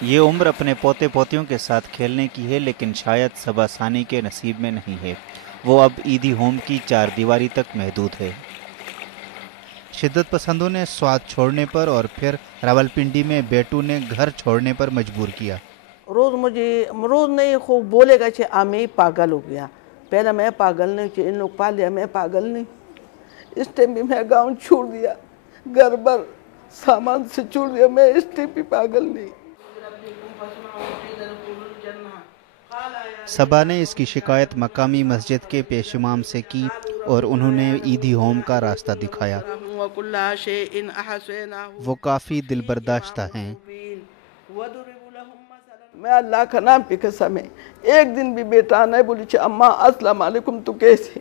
ये उम्र अपने पोते पोतियों के साथ खेलने की है, लेकिन शायद सबा सानी के नसीब में नहीं है। वो अब ईदी होम की चार दीवारी तक महदूद है। शिद्दत पसंदों ने स्वाद छोड़ने पर और फिर रावलपिंडी में बेटू ने घर छोड़ने पर मजबूर किया। रोज नहीं खूब बोलेगा कि मैं पागल हो गया। पहले मैं पागल नहीं थी, इन लोग पा लिया, मैं पागल नहीं। इस टाइम भी मैं गाँव छोड़ दिया, घर भर सामान से छोड़ दिया, मैं इस टाइम भी पागल नहीं। सबा ने इसकी शिकायत मकामी मस्जिद के पेश इमाम से की और उन्होंने ईदी होम का रास्ता दिखाया। वो काफ़ी दिलबर्दाश्ता हैं। मैं अल्लाह का नाम की कसम है, एक दिन भी बेटा नहीं बोली अम्मा अस्सलाम वालेकुम तो कैसे।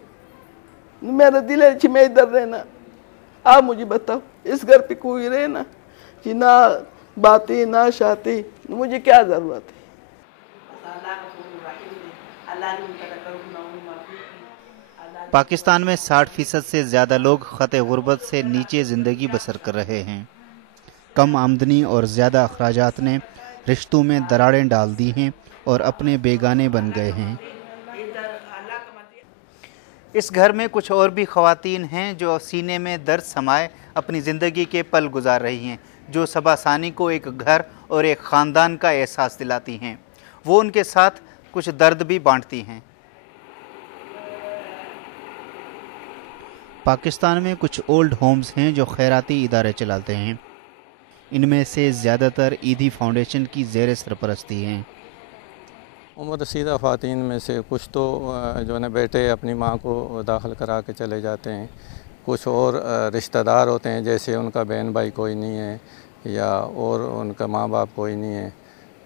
मेरा दिल है कि मैं इधर रहना, आप मुझे बताओ इस घर पे कोई रहना कि ना बातें ना शादी, मुझे क्या ज़रूरत है। पाकिस्तान में 60% से ज़्यादा लोग खते गुर्बत से नीचे ज़िंदगी बसर कर रहे हैं। कम आमदनी और ज़्यादा अखराजात ने रिश्तों में दरारें डाल दी हैं और अपने बेगाने बन गए हैं। इस घर में कुछ और भी ख़वातीन हैं जो सीने में दर्द समाए अपनी ज़िंदगी के पल गुजार रही हैं, जो सबा सानी को एक घर और एक ख़ानदान का एहसास दिलाती हैं। वो उनके साथ कुछ दर्द भी बांटती हैं। पाकिस्तान में कुछ ओल्ड होम्स हैं जो खैराती इदारे चलाते हैं। इनमें से ज़्यादातर ईदी फाउंडेशन की ज़ेर सरपरस्ती हैं। उम्र रसीदा ख़वातीन में से कुछ तो जो है बेटे अपनी माँ को दाखिल करा के चले जाते हैं, कुछ और रिश्तेदार होते हैं, जैसे उनका बहन भाई कोई नहीं है या और उनका माँ बाप कोई नहीं है,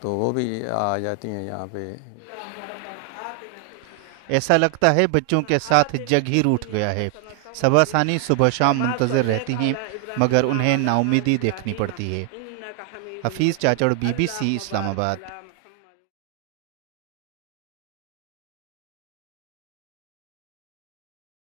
तो वो भी आ जाती हैं यहाँ पे। ऐसा लगता है बच्चों के साथ जग ही रूठ गया है। सबा सानी सुबह शाम मुंतज़िर रहती हैं, मगर उन्हें नाउमीदी देखनी पड़ती है। हफीज़ चाचड़, BBC इस्लामाबाद।